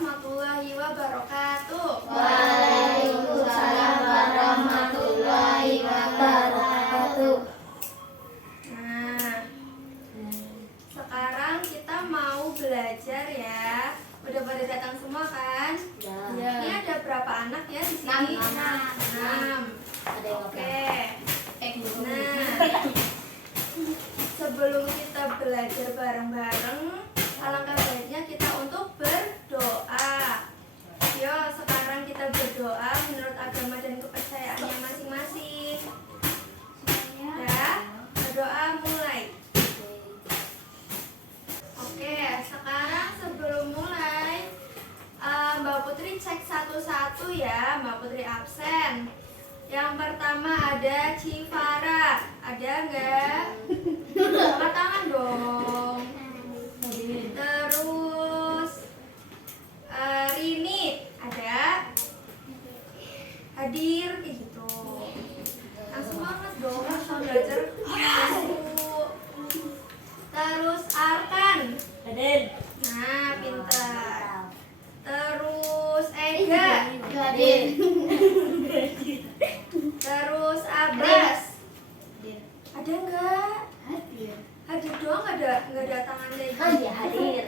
warahmatullahi wabarakatuh. Waalaikumsalam warahmatullahi wabarakatuh. Nah, sekarang kita mau belajar ya. Udah pada datang semua kan? Ya. Ini ada berapa anak ya di sini? 6. Oke. Nah, sebelum kita belajar bareng-bareng, alangkah baiknya kita untuk berdoa. Yo, sekarang kita berdoa menurut agama dan kepercayaannya masing-masing. Ya, berdoa mulai. Oke, sekarang sebelum mulai, Mbak Putri cek satu-satu ya. Mbak Putri absen. Yang pertama ada Cifara, ada nggak? Angkat tangan dong. Terus Rini, ada? Hadir, kayak gitu. Langsung banget dong, langsung belajar. Terus Arkan, Hadir. nah pintar. Terus Ega, Hadir. terus Abbas, ada nggak? Hadir. Hadir doang, nggak ada tangan lagi. Oh iya, hadir.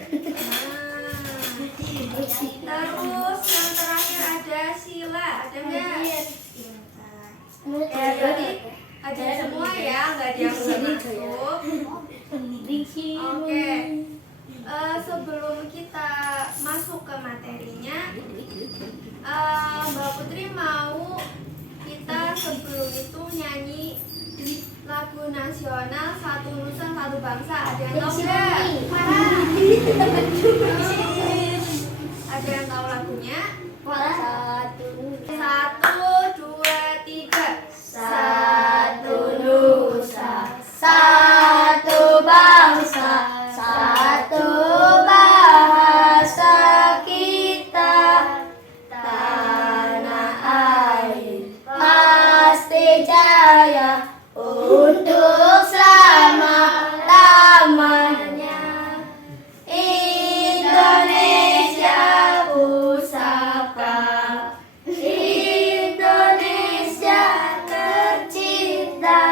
Nah, terus yang terakhir ada Sila, ada nggak? Pintar. Ya, berarti ada semua ya, nggak ada yang belum masuk. Oke. Sebelum kita masuk ke materinya, Mbak Putri mau kita sebelum itu nyanyi lagu nasional Satu Nusa Satu Bangsa. Ada yang tahu nggak? Ada yang tahu lagunya? 1, 2, 3. Satu nusa, satu bangsa, satu bahasa kita, tanah air pasti jaya untuk selama-lamanya. Indonesia pusaka, Indonesia tercinta,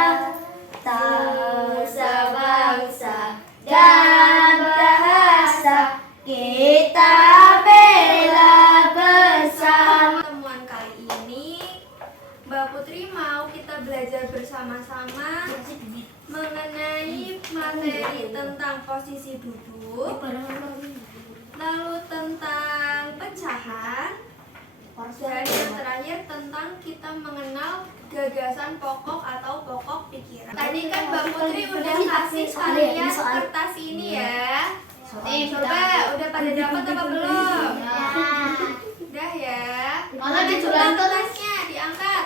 tahu sebangsa dan bahasa kita bela bersama. Pertemuan kali ini Mbak Putri mau kita belajar bersama-sama mengenai materi tentang posisi duduk, lalu tentang pecahan, dan yang terakhir tentang kita mengenal gagasan pokok atau pokok pikiran. Tadi kan Mbak Putri udah kasih kalian kertas ini ya. Coba udah pada dapat apa belum? Udah ya. Mana Coba dijual kertasnya diangkat.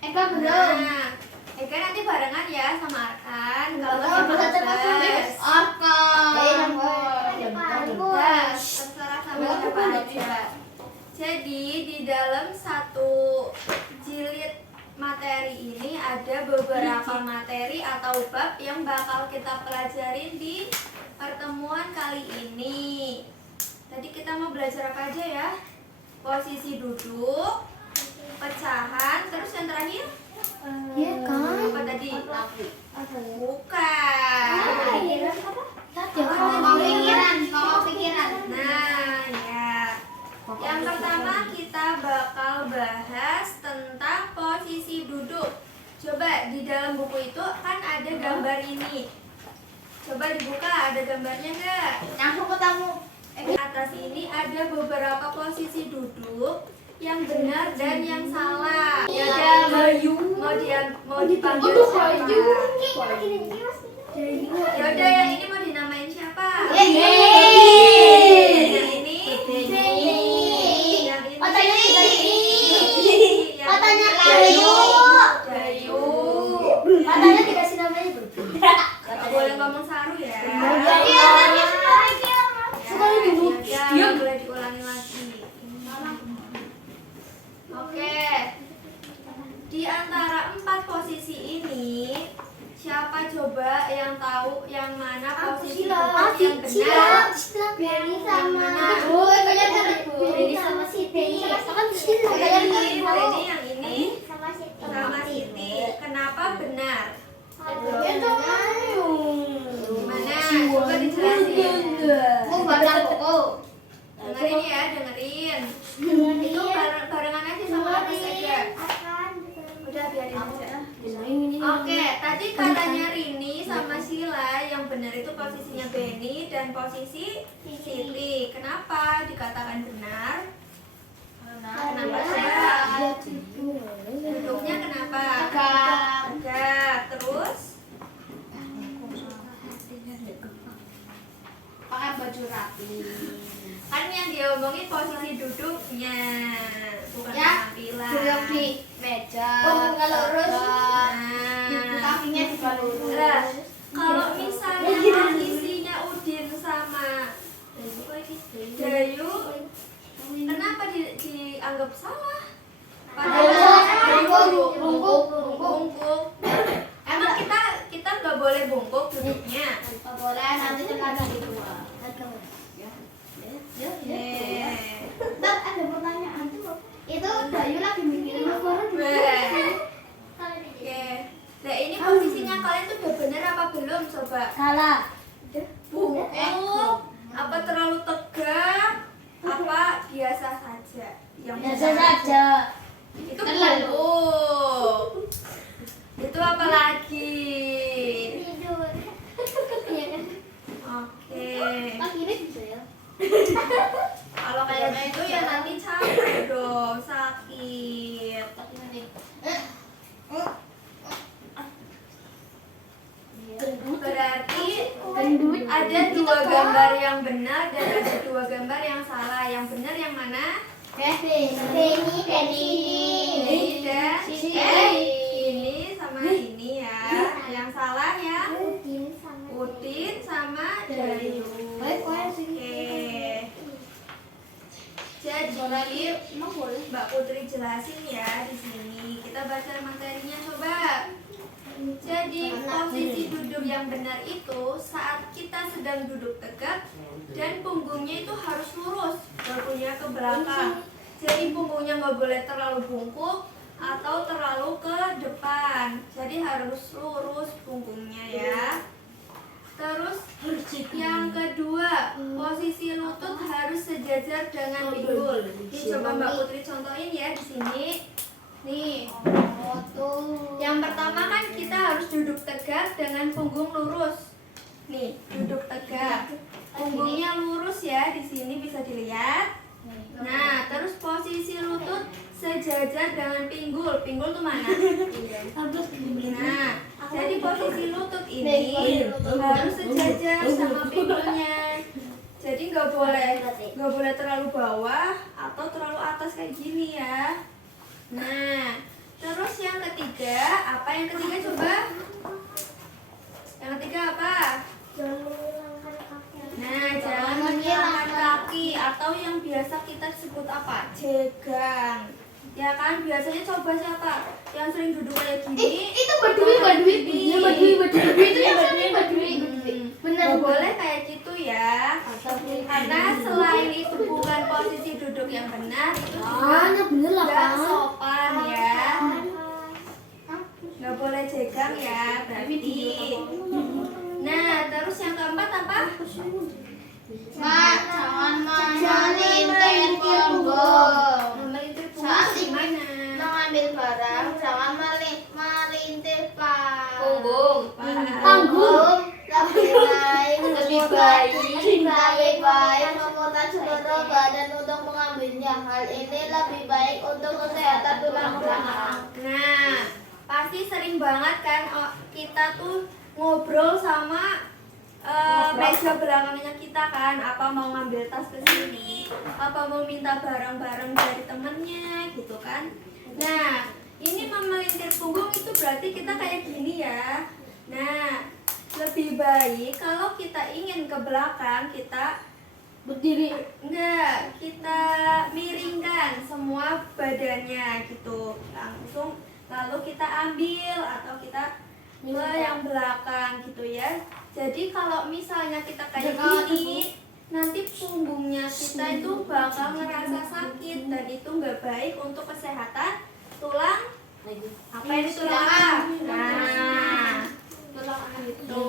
Eka belum. Nah, Eka nanti barengan ya sama Arkan. Kalau Oh, sama bisa cepat Abbas. tulis. Arkan. Bebas, terserah sama siapa aja. Jadi di dalam satu jilid materi ini ada beberapa materi atau bab yang bakal kita pelajarin di pertemuan kali ini. Tadi kita mau belajar apa aja ya? Posisi duduk, pecahan, terus yang terakhir Iya kan? apa tadi? Bukan. Pikiran. Nah, ya. Yang pertama kita bakal bahas tentang posisi duduk. Coba di dalam buku itu kan ada gambar ini. Coba dibuka, ada gambarnya nggak? Langsung ketemu. Di atas ini ada beberapa posisi duduk yang benar dan yang salah. Ya udah, mau dipanggil siapa? Ya udah, yang ini mau dinamain siapa? Yang ini? Yang ini? Katanya Dayu. Katanya dikasih namanya Gak boleh ngomong saru ya. Sekali dulu. Ya, boleh diulangi lagi. Oke. Di antara 4 posisi ini, siapa coba yang tahu yang mana posisi duduk yang benar? Beri Yang mana? dengerin ya, dengerin. Itu barengan aja sama Mas Ega. Udah biarin aja. Oke, tadi katanya Rini sama Sila yang benar itu posisinya Benny dan posisi Siti. Kenapa dikatakan benar? Kenapa coba? Duduknya kenapa? Tegak. Terus? Pakai baju rapi. Kan yang dia omongin posisi duduknya, bukan Ya, penampilan. duduk di meja. Punggungnya lurus. Nah, kakinya juga lurus. Lah, kalau misalnya posisinya Udin sama Dayu, kenapa dianggap salah? Bungkuk. Emang kita nggak boleh bungkuk duduknya? Nggak boleh, nanti terkadang dua. Bang, ada pertanyaan tuh. Itu Dayu lagi mikirin apa? Oke. Nah, ini posisinya kalian tuh udah bener apa belum? Coba. Salah. Bungkuk, apa terlalu tegak, apa biasa saja? Yang Biasa benar. saja. Itu bungkuk. Itu apa lagi? Tidur. Oke. Kaki ini bisa ya? Kalau kayak gitu ya nanti capek dong, sakit. Kaki ini. Berarti ada dua gambar yang benar dan ada dua gambar yang salah. Yang benar yang mana? Benny. Ini dan ini sama ini ya. Yang salah ya Udin sama Dayu. Oke. Jadi Mbak Putri jelasin ya di sini. Kita baca materinya coba. Jadi posisi duduk yang benar itu saat kita sedang duduk tegak dan punggungnya itu harus lurus, bahunya ke belakang. Jadi punggungnya nggak boleh terlalu bungkuk atau terlalu ke depan. Jadi harus lurus punggungnya ya. Terus yang kedua, posisi lutut harus sejajar dengan pinggul. Ini coba Mbak Putri contohin ya di sini. Nih. Yang pertama kan kita harus duduk tegak dengan punggung lurus. Nih, duduk tegak. Punggungnya lurus ya, di sini bisa dilihat. Nah, terus posisi lutut sejajar dengan pinggul. Pinggul tuh mana? Nah, jadi posisi lutut ini harus sejajar sama pinggulnya. Jadi nggak boleh terlalu bawah atau terlalu atas kayak gini ya. Nah, terus yang ketiga, apa yang ketiga coba? Yang ketiga apa? Nah, jangan menghilangkan kaki atau yang biasa kita sebut apa? Jegang. Ya kan, biasanya coba siapa yang sering duduk kayak gini? Itu badui. Itu yang sering badui. Benar, boleh kayak gitu ya. Karena selain itu bukan posisi duduk yang benar, itu juga nggak sopan ya. Nggak boleh jegang ya, berarti. Nah, terus yang keempat apa? Mak, jangan melintir punggung. Melintir Saat punggung gimana? mengambil barang, jangan melintir Punggung. panggung. Lebih baik memutar seluruh badan untuk mengambilnya. Hal ini lebih baik untuk kesehatan tulang belakang. Nah, pasti sering banget kan kita tuh ngobrol sama meja belakangnya kita kan, apa mau ngambil tas ke sini, apa mau minta barang-barang dari temennya gitu kan. Nah, ini memelintir punggung itu berarti kita kayak gini ya. Nah, lebih baik kalau kita ingin ke belakang, kita Berdiri. enggak, kita miringkan semua badannya gitu. Lalu kita ambil atau kita ke yang belakang gitu ya. Jadi kalau misalnya kita kayak gini, nanti punggungnya kita itu bakal ngerasa sakit dan itu nggak baik untuk kesehatan tulang. Apa ini tulang apa? Nah, tulang itu.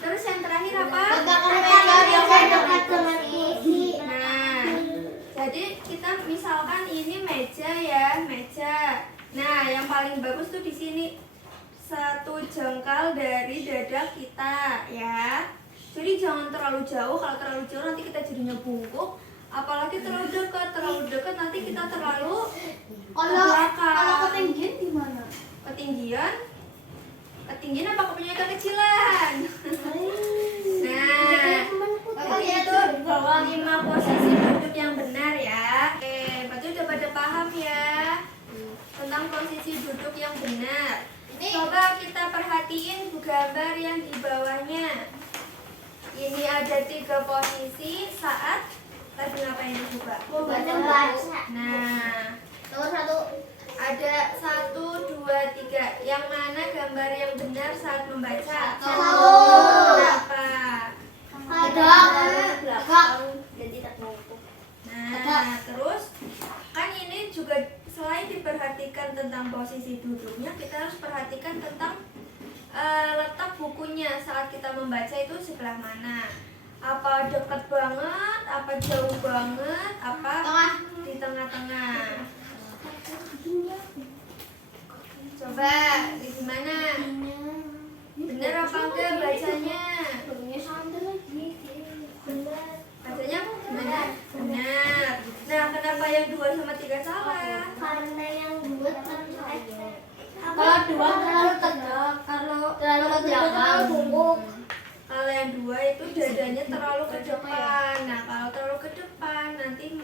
Terus yang terakhir apa? Pegangan meja yang dekat dengan isi. Nah, Jadi kita misalkan ini meja ya, meja. Nah, yang paling bagus tuh di sini 1 jengkal dari dada kita ya. Jadi jangan terlalu jauh, kalau terlalu jauh nanti kita jadinya bungkuk. Apalagi terlalu dekat nanti kita terlalu ke belakang. Kalau ketinggian gimana? Ketinggian apa kepunyaan kekecilan? Nah, jadi itu 5 posisi duduk yang benar ya. Oke, berarti udah pada paham ya tentang posisi duduk yang benar. Coba kita perhatiin gambar yang di bawahnya. Ini ada 3 posisi saat lagi ngapain coba? Baca. Nah, Nomor 1. ada 1, 2, 3. Yang mana gambar yang benar saat membaca? 1. Kenapa? Nah, terus kan ini juga selain diperhatikan tentang posisi duduknya, kita harus perhatikan tentang letak bukunya saat kita membaca itu sebelah mana. Apa dekat banget, apa jauh banget, apa di tengah-tengah. Coba di gimana? Bener apa enggak bacanya? Bacanya benar. Benar. Nah, kenapa yang 2 sama 3 salah? Karena yang 2 Kalau 2 terlalu tegak, kalau terlalu bungkuk. Kalau yang 2 itu dadanya terlalu ke depan. Nah, kalau terlalu ke depan nanti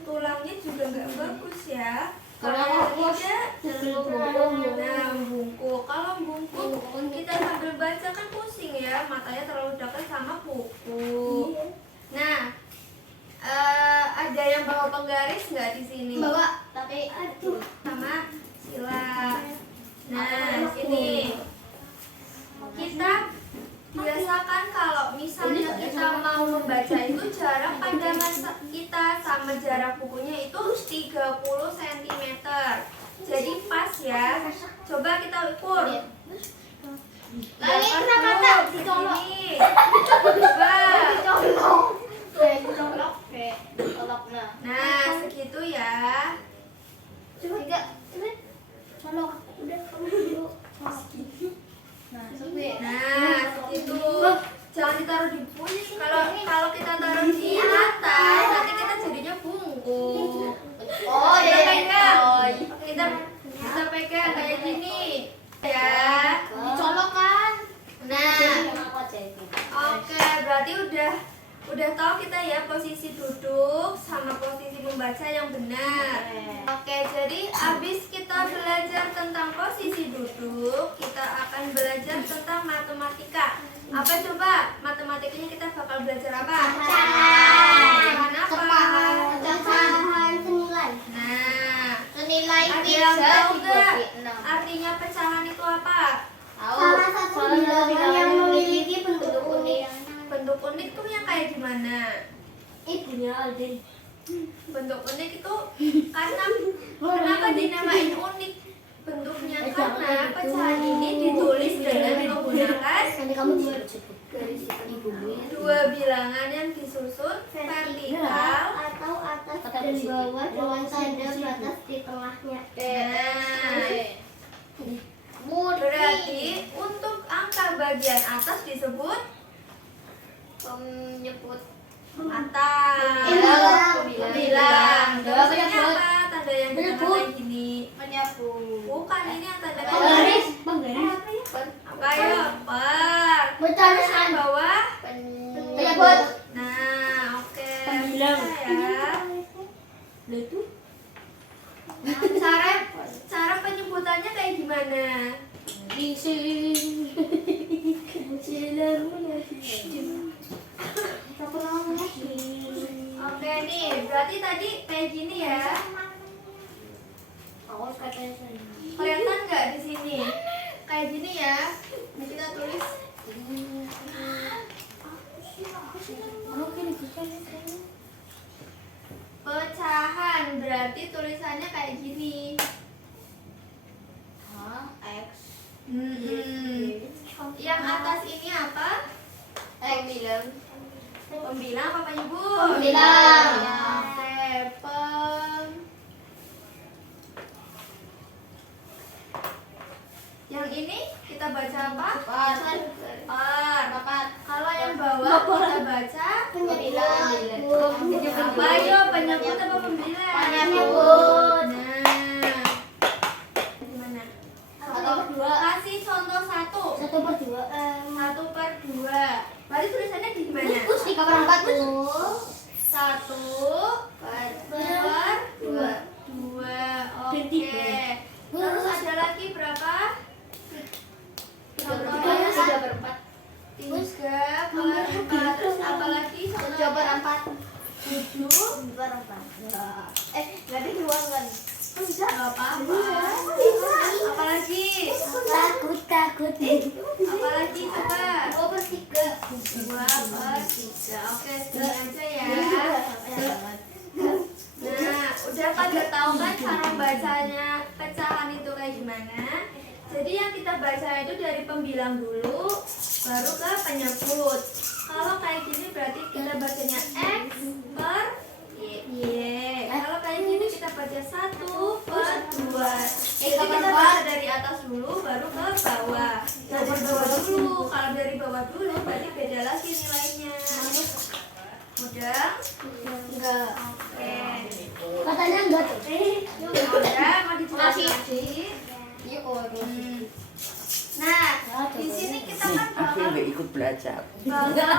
tulangnya juga nggak bagus ya. Kalau yang 3 nah bungkuk. Kalau bungkuk kita sambil baca kan pusing ya, matanya terlalu dekat sama buku. Nah, ada yang bawa penggaris nggak di sini? Bawa, tapi Sama sila. Nah, sini kita biasakan kalau misalnya kita mau membaca itu jarak pandangan kita sama jarak bukunya itu 30 cm. Jadi pas ya. Coba kita ukur. Lagi kata dicolok. Ini. Coba. Nah, segitu ya. Colok. Udah kamu dulu. Nah, segitu. Jangan ditaruh di punyi. Kalau kita taruh di atas, nanti kita jadinya bungkuk. Oh, Kita iya. pegang. Kita pegang kayak gini. Ya. Dicolok kan? Nah, oke, berarti udah tahu kita ya posisi duduk sama posisi membaca yang benar. Oke, jadi habis kita belajar tentang posisi duduk, kita akan belajar tentang matematika. Apa coba? Matematikanya kita bakal belajar apa? Pecahan apa? Pecahan senilai. Nah, Senilai ada yang tahu nggak 6. artinya pecahan itu apa? Salah satu bilangan yang memiliki bentuk unik. Bentuk unik tuh yang kayak gimana? Ibunya Alden. Bentuk unik itu karena kenapa dinamain unik bentuknya? Karena pecahan ini ditulis dengan menggunakan Nanti kamu disebut garis ibumu. 2 bilangan yang disusun vertikal. Atau atas dan bawah dengan tanda batas di tengahnya. Nah, berarti untuk angka bagian atas disebut Menyebut atas. Pembilang. Maksudnya apa? Tanda yang kayak gini. menyebut. Bukan, ini yang tanda Penggaris. apa ya? Per. Terus yang bawah. Menyebut. Nah, oke. Pembilang. Bisa ya. Cara penyebutannya kayak gimana? Oke nih, berarti tadi kayak gini ya. Kelihatan nggak di sini? Kayak gini ya. Nah, kita tulis. Pecahan berarti tulisannya kayak gini. Yang atas ini apa? Pembilang apa penyebut? Pembilang. Oke, seperempat. Nggak dikeluarkan. Bisa. Nggak apa-apa. Apalagi? Takut. Apalagi coba? 2/3. 2/3. Oke, segini aja ya. Nah, udah pada tahu kan cara bacanya pecahan itu kayak gimana? Jadi yang kita baca itu dari pembilang dulu, baru ke penyebut. Kalau kayak gini berarti kita bacanya X per Y. Kalau kayak gini kita baca 1/2. Itu kita baca dari atas dulu, baru ke bawah. Dari bawah dulu. Kalau dari bawah dulu berarti beda lagi nilainya. Mudah? Enggak. Oke. Katanya enggak tuh. Udah, mau dijelasin lagi? Iya kok. Nah, di sini kita kan Aku bakal nggak ikut belajar. belajar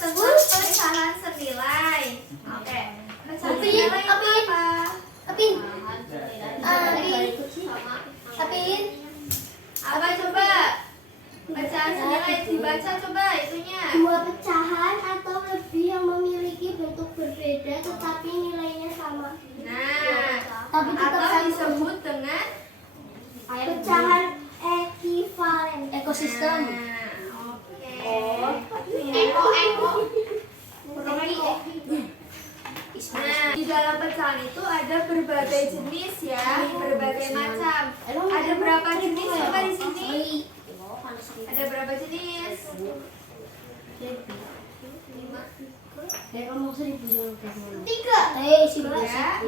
tentang pecahan senilai. Oke. Pecahan senilai itu apa? Apin. Apa coba? Pecahan senilai dibaca coba itunya. Dua pecahan atau lebih yang memiliki bentuk berbeda tetapi nilainya sama. Nah, Tapi tetap atau sama. disebut dengan Pecahan ekivalen. Ekosistem. Nah, oke. Eko. Nah, di dalam pecahan itu ada berbagai jenis ya, berbagai macam. Ada berapa jenis coba di sini? Ada berapa jenis? 3. Ya.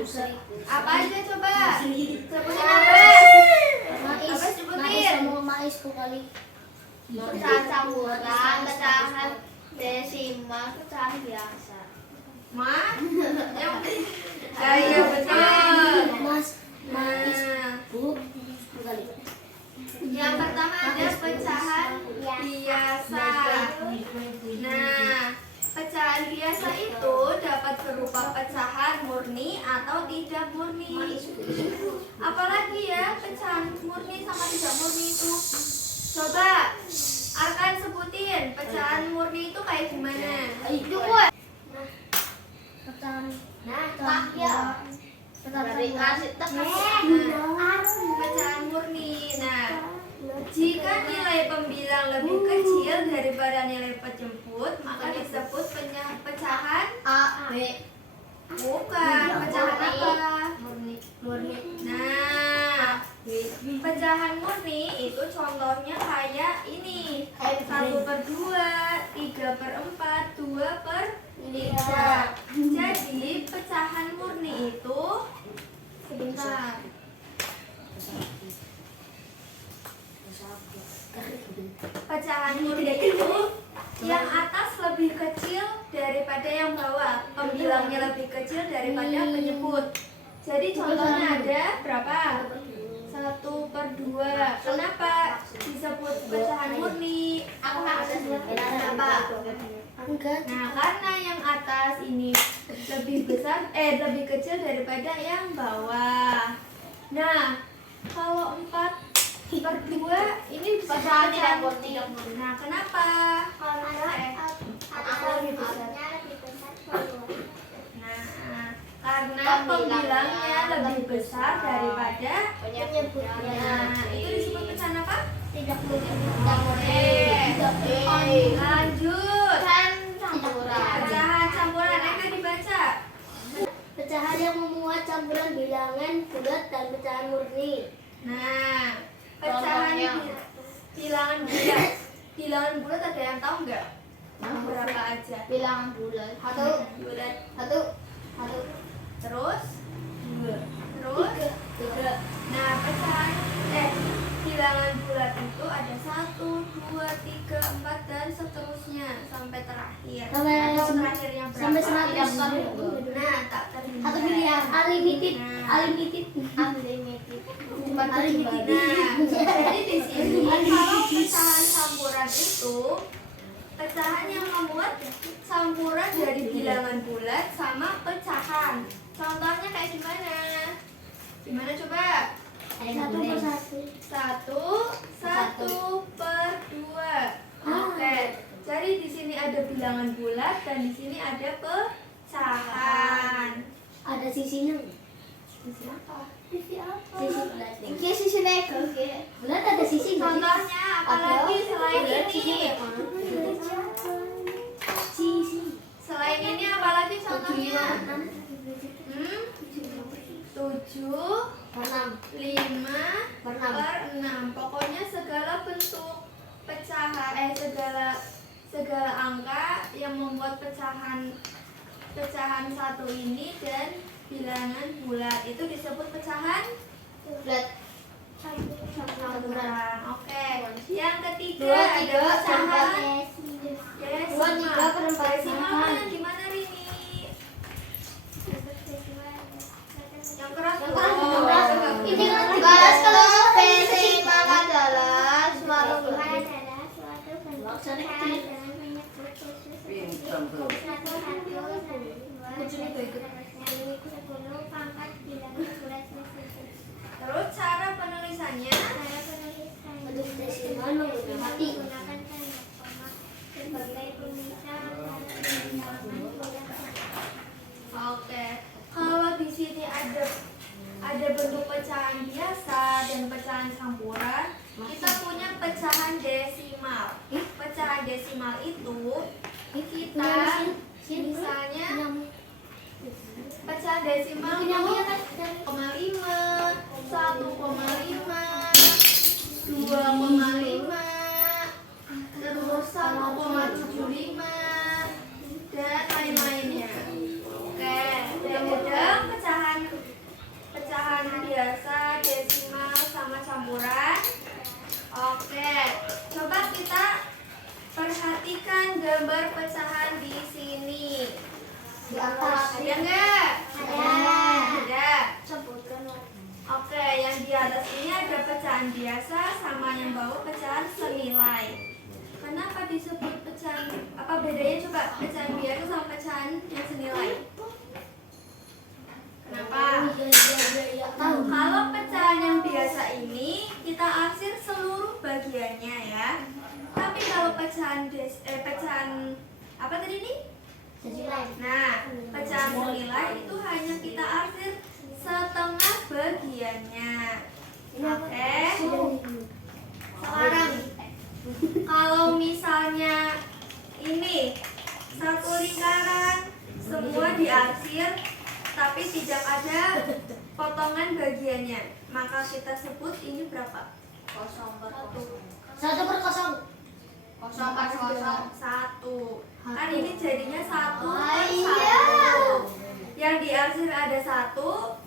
Apa aja coba? Sebutin apa? Apa sebutin? Mais kali. Pecahan campuran, pecahan desimal, pecahan biasa. Ma? Iya betul. Mas. Nah, Kali. yang pertama ada pecahan biasa. Nah, pecahan biasa itu dapat berupa pecahan murni atau tidak murni. Apalagi ya pecahan murni sama tidak murni itu. Coba Arkan sebutin pecahan murni itu kayak gimana? Pecahan. Dari ngasih tekan. Pecahan murni. Nah, jika nilai pembilang lebih kecil daripada nilai penjemput, maka disebut pecahan A, B, bukan pecahan apa? murni. Nah, pecahan murni itu contohnya kayak ini 1/2, 3/4, 2/3. Jadi pecahan murni itu sebentar. Pecahan murni itu yang atas lebih kecil daripada yang bawah, pembilangnya lebih kecil daripada penyebut. Jadi contohnya ada berapa? 1/2. Kenapa disebut pecahan murni? Kenapa? Nah, karena yang atas ini lebih kecil daripada yang bawah. Nah, kalau 4/2 ini Pecahan tidak pecahan murni. Nah, kenapa? Nah, karena pembilangnya lebih besar daripada Penyebutnya. Nah, itu disebut pecahan apa? Tidak murni. Lanjut. Pecahan campuran. Pecahan campuran akan dibaca. Pecahan yang memuat campuran bilangan bulat dan pecahan murni. Nah, pecahan Contohnya. bilangan bulat. Bilangan bulat ada yang tahu nggak? Berapa aja? Bilangan bulat. Bulat. Satu. Terus? Terus? Nah, pecahan bilangan bulat itu ada 1, 2, 3, 4 dan seterusnya sampai terakhir. Atau terakhirnya berapa? Sampai 100. Nah, tak terhingga. Satu miliar. Unlimited. Unlimited. Unlimited. Unlimited. Nah, jadi di sini kalau pecahan campuran itu pecahan yang memuat campuran dari bilangan bulat sama pecahan. Contohnya kayak gimana? Gimana coba? 1/2. Oke. Jadi di sini ada bilangan bulat dan di sini ada pecahan. Ada sisinya. Sisi apa? Sisi apa? Sisi bulat. Iki sisi nego, oke. Bulat ada sisi nggak sih? Contohnya apalagi selain Bulat sisi ini? kayak mana? Sisi. Selain ini apalagi contohnya? 7, Enam. 5, Enam. per 6. Pokoknya segala bentuk pecahan, segala angka yang membuat pecahan satu ini dan bilangan bulat itu disebut pecahan Bulat. campuran. Oke. Yang ketiga 2, ada 3, pecahan 4. 2, 3 desimal. per 4. Desimal gimana Rini? Yang keras Yang dong. keras, yang keras. Ini kan Balas kalau desimal adalah suatu terus cara penulisannya Bentuk desimal menggunakan hati. oke. Kalau di sini ada bentuk pecahan biasa dan pecahan campuran, kita punya pecahan desimal. Pecahan desimal itu kita misalnya pecahan desimal 0,5, 1,5, 2,5, terus 1,75 dan lain-lainnya. Oke, udah pecahan biasa, desimal sama campuran. Oke, coba kita perhatikan gambar pecahan di sini. Di atas. Ada nggak? Ada. sebutkan Oke, yang di atas ini ada pecahan biasa sama yang bawah pecahan senilai. Kenapa disebut pecahan? Apa bedanya coba pecahan biasa sama pecahan yang senilai? Kenapa? Kalau pecahan yang biasa ini kita arsir seluruh bagiannya ya. Tapi kalau pecahan apa tadi nih? Nah, pecahan senilai itu hanya kita arsir setengah bagiannya. Oke. Sekarang kalau misalnya ini satu lingkaran semua diarsir tapi tidak ada potongan bagiannya, maka kita sebut ini berapa? 1/0. 1. Kan ini jadinya 1/1. iya. Yang diarsir ada 1,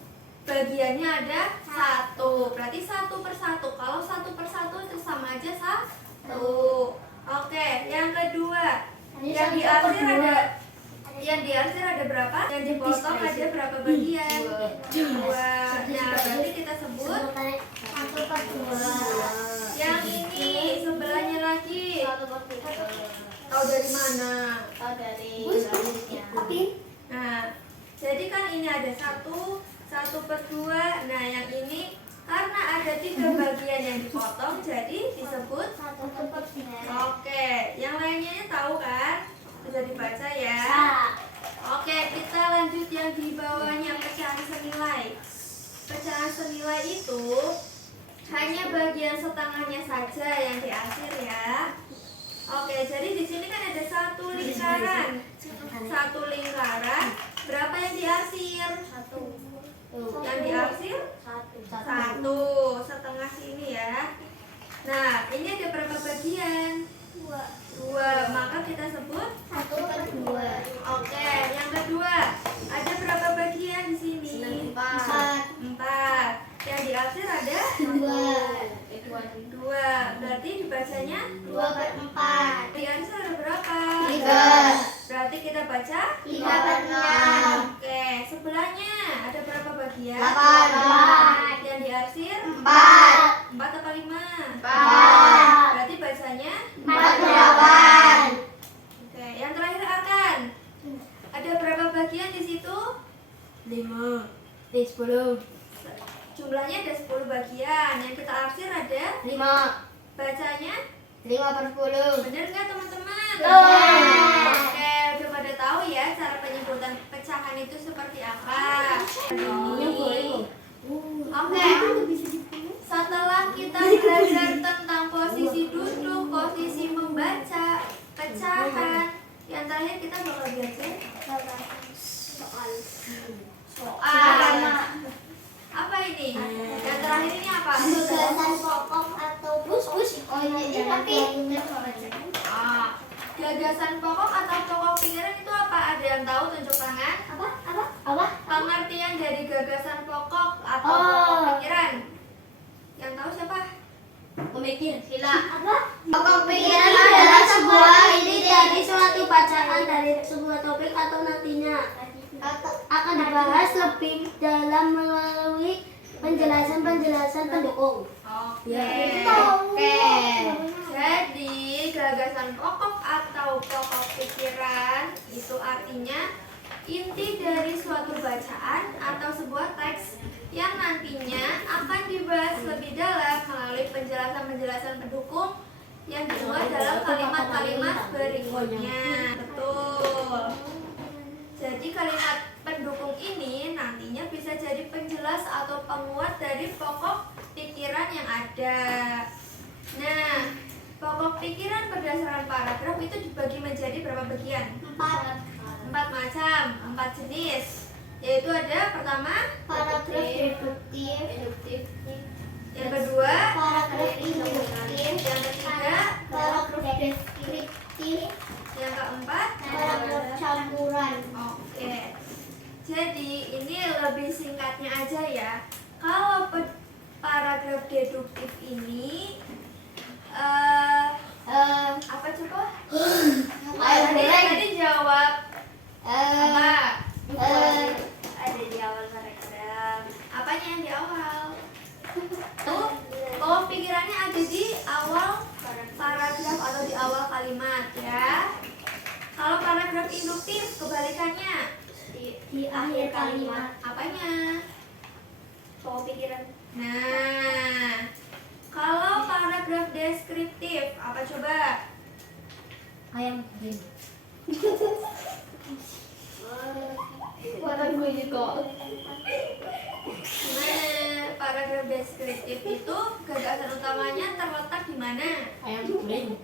bagiannya ada 1. Berarti 1/1. Kalau 1/1 itu sama aja 1. Oke, yang kedua. Yang diarsir ada berapa? Yang dipotong ada berapa bagian? 2. Nah, berarti kita sebut 1/2. yang ini sebelahnya lagi. Tahu dari mana? Nah, jadi kan ini ada 1/2. Nah, yang ini karena ada 3 bagian yang dipotong, jadi disebut. Oke, yang lainnya tahu kan? Bisa dibaca ya. Oke, kita lanjut yang di bawahnya, pecahan senilai. Pecahan senilai itu hanya bagian setengahnya saja yang diarsir ya. Oke, jadi di sini kan ada 1 lingkaran. 1 lingkaran, berapa yang diarsir? 1. Yang diarsir 1, setengah sini ya. Nah, ini ada berapa bagian? 2, maka kita sebut 1/2. Oke, yang kedua, ada berapa bagian di sini? 4. 4. Yang diarsir ada 2. Berarti dibacanya 2/4. diarsir ada berapa? 3. Berarti kita baca 3/6. Oke, sebelahnya ada berapa bagian? 8. Yang diarsir 4. 4 atau 5? 4. Berarti bacanya 4/8. Oke, yang terakhir akan ada berapa bagian di situ? 10. Jumlahnya ada 10 bagian. Yang kita arsir ada 5. bacanya 5/10. bener nggak teman-teman? Benar. Oke, udah pada tahu ya cara penyebutan pecahan itu seperti apa. Oke. Setelah kita belajar tentang posisi duduk, posisi membaca, pecahan, yang terakhir kita bakal belajar soal. Apa ini? Yang terakhir ini apa? Gagasan pokok atau pokok. Oh iya, tapi Gagasan pokok atau pokok pikiran itu apa? Ada yang tahu? Tunjuk tangan. Apa? Pengertian dari gagasan pokok atau pokok pikiran. Yang tahu siapa? Pemikir. Sila. pokok Pikiran pikiran adalah sebuah inti dari suatu bacaan dari sebuah topik atau nantinya akan dibahas lebih dalam melalui penjelasan pendukung. Oke. Ya. Oke. Jadi gagasan pokok atau pokok pikiran itu artinya inti dari suatu bacaan atau sebuah teks yang nantinya akan dibahas lebih dalam melalui penjelasan-penjelasan pendukung yang dimuat dalam kalimat-kalimat berikutnya. Betul. Jadi kalimat pendukung ini nantinya bisa jadi penjelas atau penguat dari pokok pikiran yang ada. Nah, pokok pikiran berdasarkan paragraf itu dibagi menjadi berapa bagian? 4 macam, 4 jenis. Yaitu ada pertama, paragraf deduktif, yang kedua, paragraf induktif, yang ketiga, paragraf deskriptif, yang keempat. paragraf campuran. Oke. Jadi ini lebih singkatnya aja ya. Kalau paragraf deduktif ini apa coba? Tadi jawab apa? Ada di awal paragraf. Apanya yang di awal? Tuh, oh pikirannya ada di awal paragraf atau di awal kalimat ya. Kalau paragraf induktif kebalikannya Di akhir kalimat. apanya? Pokok pikiran. Nah, kalau paragraf deskriptif apa coba? Ayam kering. Warna gue juga. Nah, paragraf deskriptif itu gagasan utamanya terletak di mana? Ayam kering.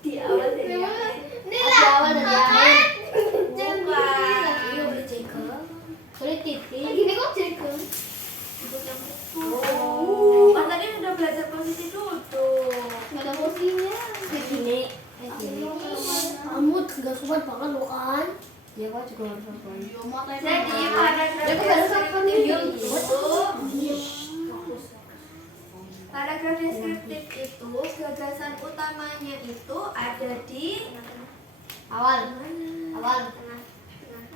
Di awal dari Di awal dari akhir. Bukan. Iya beli jago. Beli titik. Gini kok jago. Duduk yang betul. Kan tadi udah belajar posisi duduk. Nggak ada posisinya. Gini. Kamu gak sopan banget lo kan? Ya kok juga harus sopan. Jadi paragraf deskriptif paragraf deskriptif itu gagasan utamanya itu ada di Awal.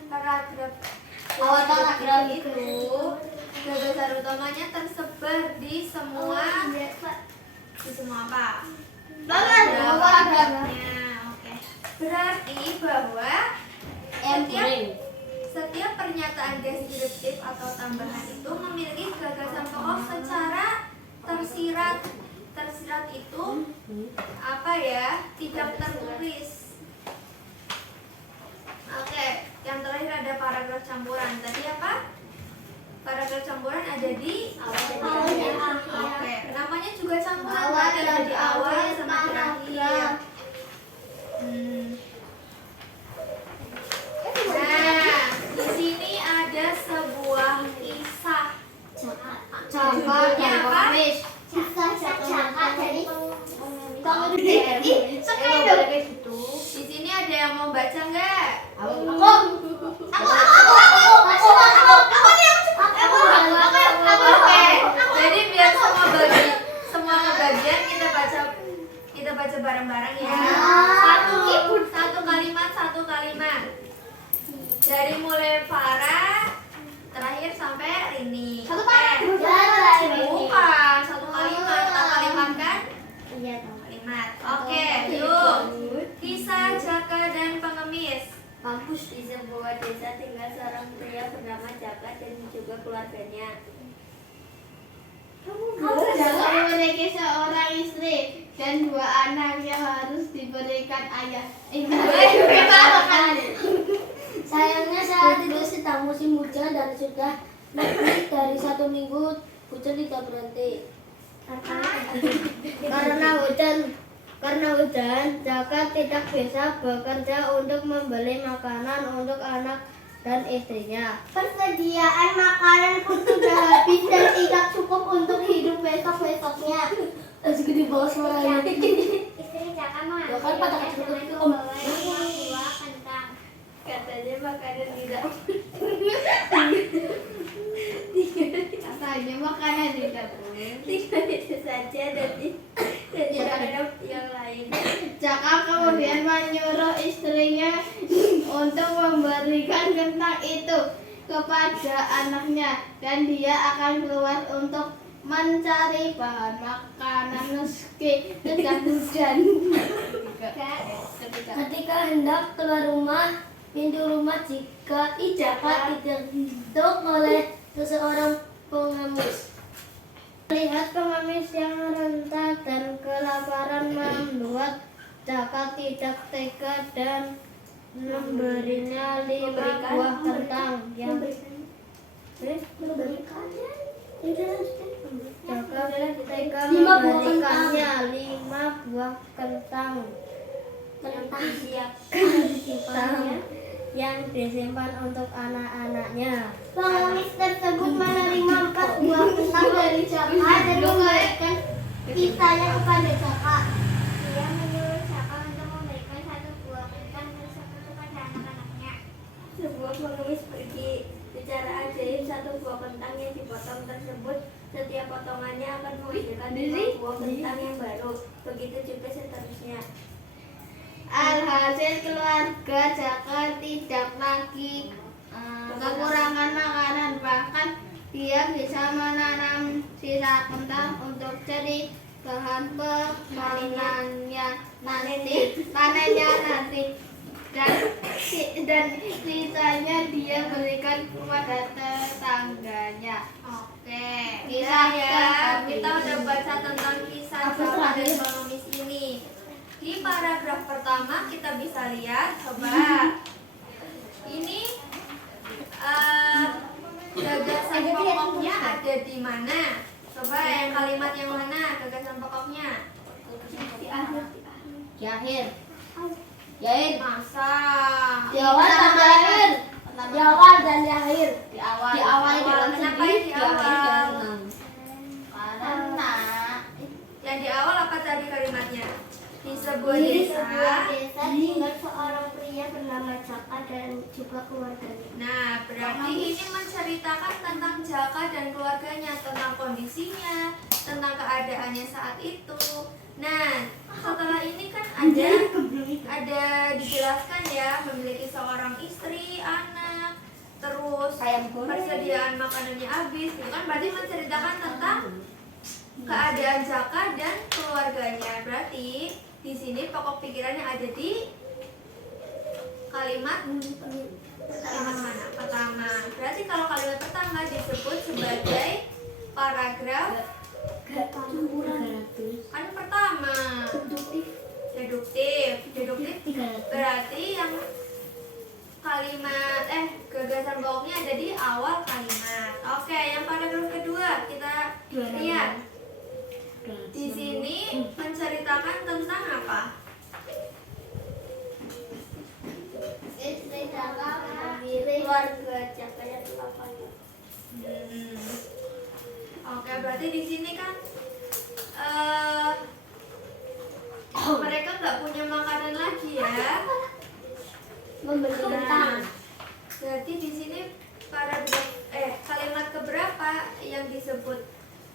paragraf Awal paragraf itu gagasan utamanya tersebar di semua apa? Banget. Paragrafnya. Oke. Berarti bahwa setiap pernyataan deskriptif atau tambahan itu memiliki gagasan pokok secara tersirat. Tersirat itu apa ya? Tidak tertulis. Oke, yang terakhir ada paragraf campuran. Tadi apa? Paragraf campuran ada di Awal. Oke, namanya juga campuran, ada di awal sama di akhir. Nah, di sini ada sebuah kisah. Judulnya apa? Kisah dari Di sini ada yang mau baca nggak? Oke, jadi biar semua bagian kita baca bareng-bareng ya. Satu kalimat. Dari mulai Farah terakhir sampai Rini. Satu Bukan satu kalimat, tak kalimat kan? Kalimat. Oke, yuk. Kisah Jaka dan Pengemis. Kampus di sebuah desa tinggal seorang pria bernama Jaka dan juga keluarganya. Jaka memiliki seorang istri dan 2 anak yang harus diberikan ayah. Sayangnya saat itu sedang musim hujan dan sudah lebih dari 1 minggu hujan tidak berhenti. Karena hujan, Jaka tidak bisa bekerja untuk membeli makanan untuk anak dan istrinya. Persediaan makanan pun sudah habis dan tidak cukup untuk hidup besok-besoknya. Segede banget suaranya. Istri Jaka Ya kan pada kecil dengan itu, membawa buah kentang. Katanya makanan tidak Katanya makanan di dapur. tinggal itu saja dan tidak ada yang lain. Jaka kemudian menyuruh istrinya untuk memberikan kentang itu kepada anaknya dan dia akan keluar untuk mencari bahan makanan meski sedang hujan. Ketika hendak keluar rumah, pintu rumah Jaka tidak ditutup oleh seseorang pengemis. Melihat pengemis yang renta dan kelaparan membuat Jaka tidak tega dan memberinya 5 buah kentang yang Jaka tega memberikannya 5 buah kentang yang disimpan untuk anak-anaknya. Pengemis tersebut menerima 4 buah kentang dari Jaka dan memberikan sisanya kepada Jaka. Dia menyuruh Jaka untuk memberikan 1 buah kentang tersebut kepada anak-anaknya. Sebuah pengemis pergi. Secara ajaib, 1 buah kentang yang dipotong tersebut, setiap potongannya akan menghasilkan 5 buah kentang yang baru. Begitu juga seterusnya. Alhasil keluarga Jaka tidak lagi kekurangan makanan, bahkan dia bisa menanam sisa kentang untuk jadi bahan panennya nanti dan sisanya dia berikan kepada tetangganya. Oke, Kisah ya, kita udah baca tentang kisah Jaka dan pengemis ini. Di paragraf pertama kita bisa lihat, coba ini gagasan pokoknya ada di mana? Coba yang kalimat yang mana gagasan pokoknya? Di akhir. Masa? Di awal dan di akhir. Di awal dan di akhir. Di awal. Di awal. Kenapa ya di awal? Karena Yang di awal apa tadi kalimatnya? Di sebuah di desa. sebuah desa tinggal seorang pria bernama Jaka dan juga keluarganya. Nah, berarti ini menceritakan tentang Jaka dan keluarganya, tentang kondisinya, tentang keadaannya saat itu. Nah, setelah ini kan ada dijelaskan ya, memiliki seorang istri, anak, terus persediaan makanannya habis. Itu kan berarti menceritakan tentang keadaan Jaka dan keluarganya. Berarti di sini pokok pikiran yang ada di kalimat mana? Pertama. Berarti kalau kalimat pertama disebut sebagai paragraf kan pertama. Deduktif. Berarti yang kalimat gagasan pokoknya ada di awal kalimat. Oke, yang paragraf kedua kita lihat. Di sini menceritakan tentang apa? Istri Jaka Keluarga Jaka yang delapan. Oke, berarti di sini kan mereka nggak punya makanan lagi ya. Membeli kentang. Berarti di sini paragraf kalimat keberapa yang disebut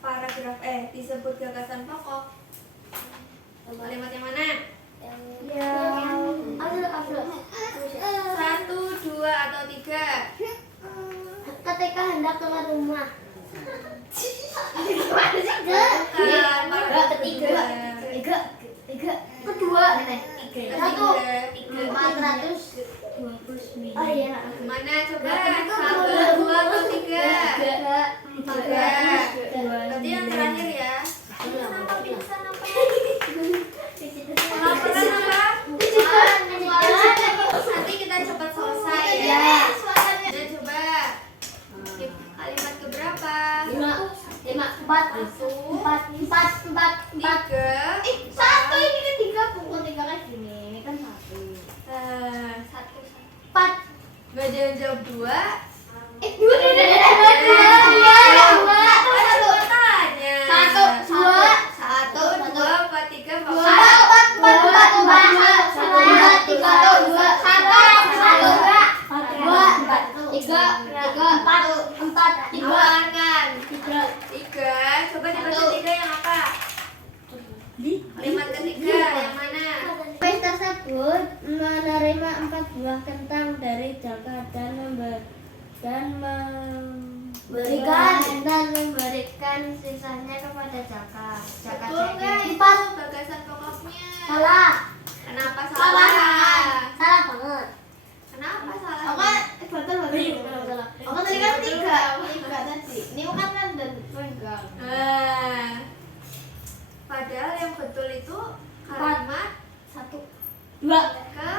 paragraf disebut gagasan pokok? Kalimat yang mana? Satu, dua, atau tiga? Ketika hendak keluar rumah. Bukan, paragraf ketiga. kedua. Satu. 429. Oh iya. Mana coba? Satu, dua, atau tiga? Tiga. Berarti yang terakhir ya. Kenapa pingsan apa? Kelaparan apa? Nanti kita cepat selesai ya. empat, Satu, empat, empat, empat, empat. tiga, Satu ini kan tiga, pukul tiga kan gini. Ini kan satu. satu. Empat. Nggak ada yang jawab dua. Dua. Satu tanya. Satu, dua. Satu, dua, empat, tiga, empat. Empat, tiga, dua, satu, tiga, Empat. Keluarkan. Tiga. Coba dibaca tiga yang apa? Kalimat ketiga yang mana? Pes tersebut menerima 4 buah kentang dari Jaka dan memberikan sisanya kepada Jaka. Jaka Betul nggak cekik. itu bagasan pokoknya? Salah. Kenapa Salah. salah? Salah banget. Kenapa salah? Betul. Aku tadi kan tiga tadi. Ini kan dan pegang. Padahal yang betul itu kalimat Satu. Dua. ke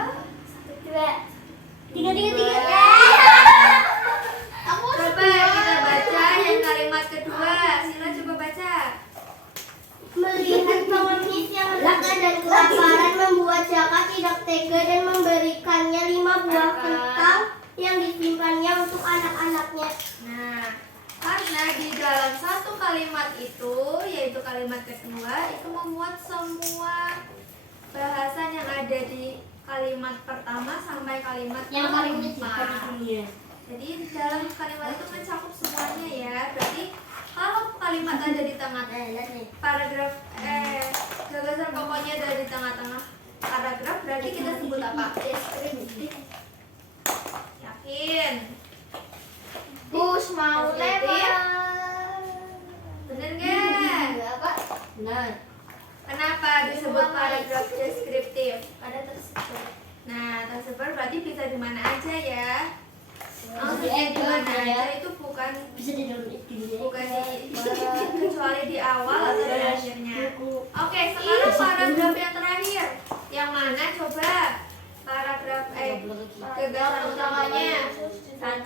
Dua. Tiga. Aku coba kita baca yang kalimat kedua. Sila coba baca. melihat pengemis yang lelah dan kelaparan membuat Jaka tidak tega dan memberikannya 5 buah kentang yang disimpannya untuk anak-anaknya. Nah, karena di dalam satu kalimat itu, yaitu kalimat kedua, itu memuat semua bahasan yang ada di kalimat pertama sampai kalimat Yang paling keempat. menyedihkan di dunia. Jadi dalam kalimat itu mencakup semuanya ya. Berarti kalau kalimat ada di tengah Lihat nih. paragraf gagasan pokoknya ada di tengah-tengah paragraf, berarti kita sebut apa? Yakin? Bus mau lewat. Bener nggak? Apa? Benar. Kenapa disebut paragraf deskriptif? Ada tersebut. Nah, tersebar berarti bisa di mana aja ya. Maksudnya di mana aja itu bukan Bisa di dalam itu. bukan kecuali di awal atau di akhirnya. Oke, sekarang paragraf yang terakhir. Yang mana coba? Paragraf gagasan utamanya.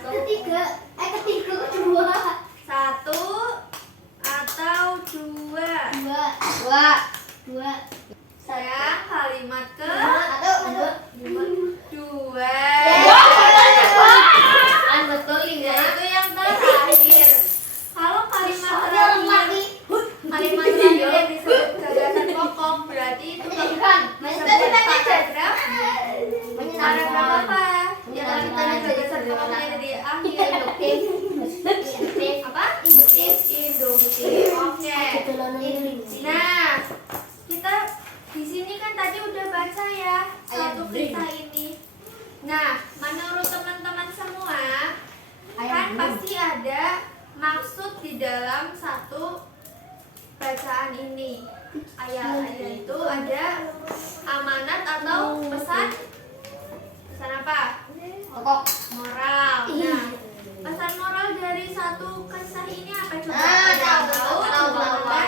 Ketiga, kedua. Satu atau dua? Dua. Sayang, kalimat ke dua. Betul ini. Nah, itu yang terakhir. Kalau kalimat terakhir yang disebut gagasan pokok, berarti itu disebut paragraf. Paragraf apa? Yang lanjutannya gagasan pokoknya ada di akhir. Apa? Induktif. Oke. Nah, kita di sini kan tadi udah baca ya satu kisah ini. Nah, menurut teman-teman semua, kan pasti ada maksud di dalam satu bacaan ini. Ayat itu ada amanat atau pesan apa? Moral. Nah, pesan moral dari satu kisah ini apa coba? Ada yang tahu? Teman-teman?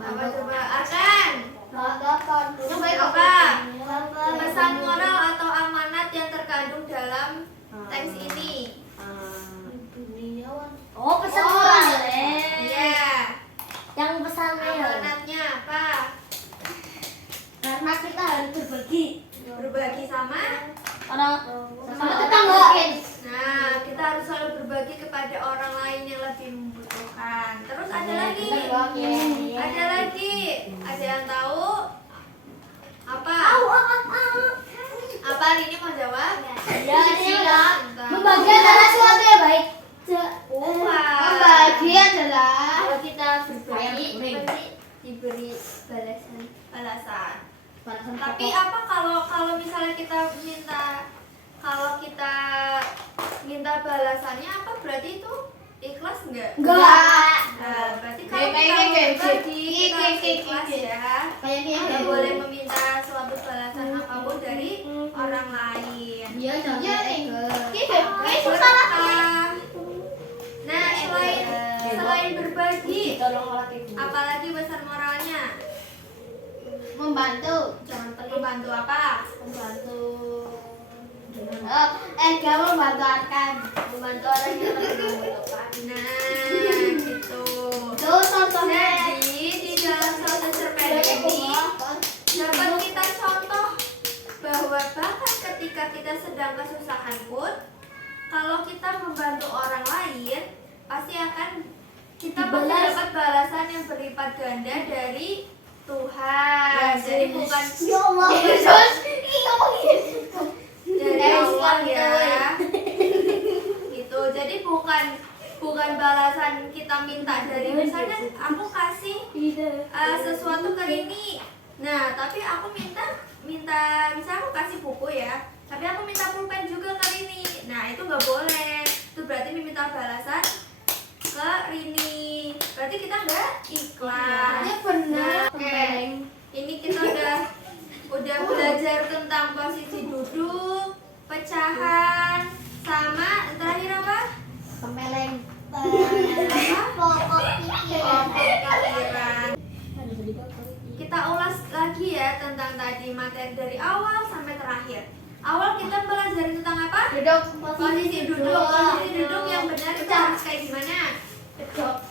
Apa coba? Akan? Coba. Pesan moral atau amanat yang terkandung dalam teks ini. Oh, pesan moral. Iya. Yang pesannya ya. Amanatnya apa? Karena kita harus berbagi. Berbagi sama. Sama tetangga. Nah, kita harus selalu berbagi kepada orang lain yang lebih membutuhkan. Terus ada lagi. Ada lagi. Ada yang tahu? Apa? Apa ini mau jawab? Ya, siap. Bentar. Membagi adalah sesuatu yang baik. Membagi adalah Kalau kita berbagi Ayam pasti diberi balasan. Tapi apa kalau misalnya kita minta balasannya apa, berarti itu ikhlas enggak? Enggak. Nah, berarti kalau kita mau berbagi kita harus ikhlas ya. Nggak boleh meminta suatu balasan apapun dari orang lain. Iya, Nah, selain berbagi, apalagi besar moralnya? membantu. Jangan perlu bantu apa? Membantu membantu akan membantu orang yang lebih membutuhkan. Nah, gitu. kita sedang kesusahan pun, kalau kita membantu orang lain, pasti akan kita pasti dapat balasan yang berlipat ganda dari Tuhan. Jadi bukan Ya Allah, Yesus. dari Allah ya. Gitu. Jadi bukan balasan kita minta dari misalnya aku kasih sesuatu ke ini. Nah, tapi aku minta misal aku kasih buku ya, tapi aku minta pulpen juga ke Rini. Nah, itu nggak boleh. Itu berarti meminta balasan ke Rini. Berarti kita nggak ikhlas. Ya benar. Nah, ini kita udah belajar tentang posisi duduk, pecahan, sama terakhir apa? Kempeleng. Pokok pikiran. Kita ulas lagi ya tentang tadi materi dari awal sampai terakhir. Awal kita pelajari tentang apa? Duduk. Posisi duduk. Posisi duduk yang benar itu harus kayak gimana?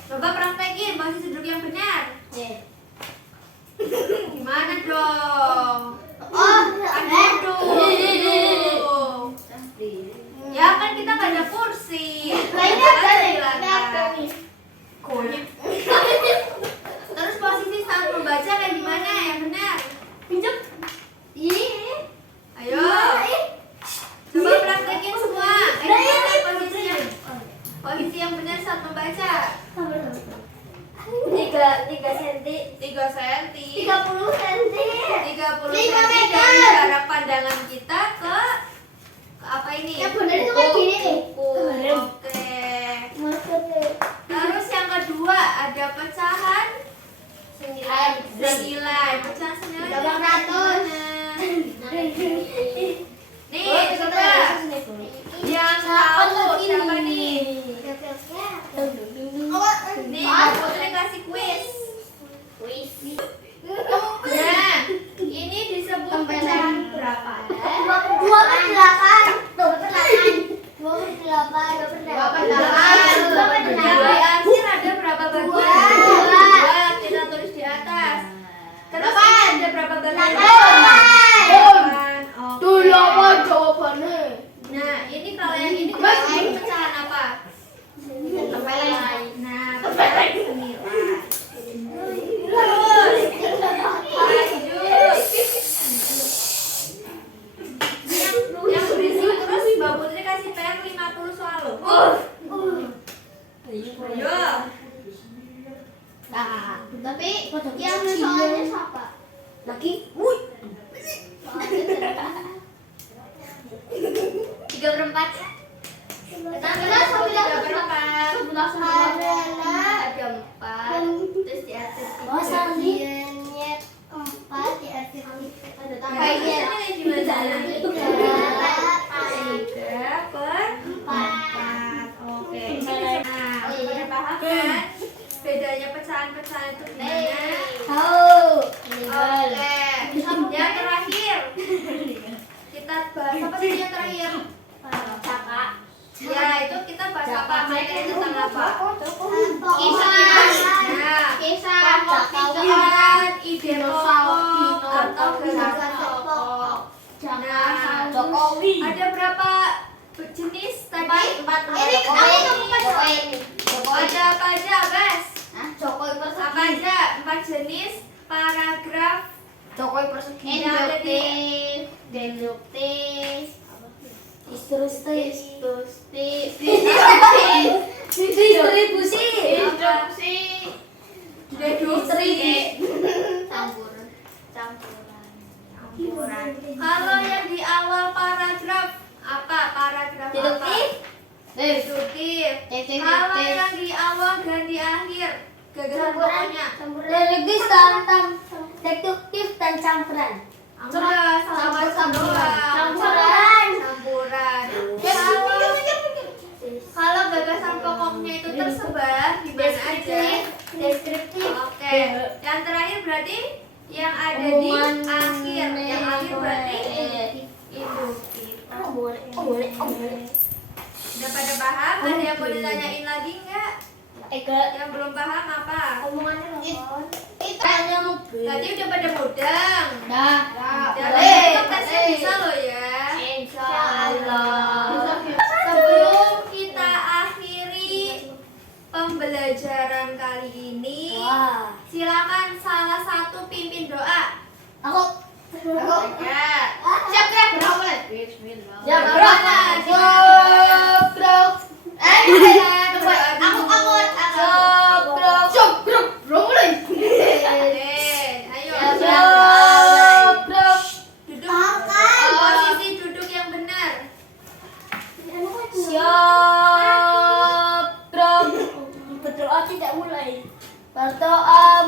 Coba praktekin posisi duduk yang benar. Gimana dong? Oh, Duduk. Ya kan kita nggak ada kursi. Banyak Kita kan? di lantai. Gonyet. Terus posisi saat membaca kayak gimana yang benar? Pinjam. Ayo. Coba praktekin semua. Gimana posisinya? Posisi yang benar saat membaca. 3 cm. 3 cm. 30 cm. 30 5 cm meter. dari jarak pandangan kita ke apa ini? Yang benar itu kayak gini nih. Buku. Oke. Terus yang kedua ada pecahan 9. Pecahan 9 itu kayak gimana? Nih, coba. Yang tahu siapa nih? Nih, Mbak Putri kasih kuis. Nah, ini disebut pecahan berapa? 2 arsir ada berapa bagian? 2. Kita tulis di atas. Terus ini ada berapa bagian? 8. Dulu apa jawabannya? Nah, ini kalau yang ini disebut pecahan apa? Nah, pecahan 9. Terus lanjut. Yang berisi terus Mbak Putri kasih PR 50 soal loh. Ayo. Tapi yang soalnya siapa? Lagi, 3/4. Ada 4. Terus di atas Oh, Sandi. 4 di atas ada Baiknya gimana? 3/4. Oke. Nah, udah paham kan? Bedanya pecahan-pecahan itu gimana? Oke. Yang terakhir. Kita bahas apa sih yang terakhir? Ya, itu kita bahas apa? Materi tentang apa? Kisah. Pikiran, ide pokok, atau gagasan pokok. Nah, Jokowi. ada berapa jenis tadi? Ada apa aja, Bas? Apa aja? 4 jenis paragraf yang ada di distribusi. deduksi. Campuran. Kalau yang di awal paragraf apa? Paragraf apa? Deduktif. Kalau yang di awal dan di akhir gagasan pokoknya. Deduktif dan campuran. Enggak, sama doang. Campuran. Kalau gagasan pokoknya itu tersebar di mana aja? Deskriptif. Oke. Yang terakhir berarti yang ada di akhir. Yang akhir berarti induktif. Udah pada paham? Ada yang mau ditanyain lagi nggak? Yang belum paham apa? Tadi udah pada mudeng. Jadi tetap tesnya bisa loh ya. Allah. Sebelum kita akhiri pembelajaran kali ini, Wah. silakan salah satu pimpin doa. Aku. Ya. Siap siap. Bismillah. Ya, Doa. Jobrok. Ayo. Jobrok. Duduk. Posisi duduk yang benar. Jobrok. Berdoa tidak mulai. Berdoa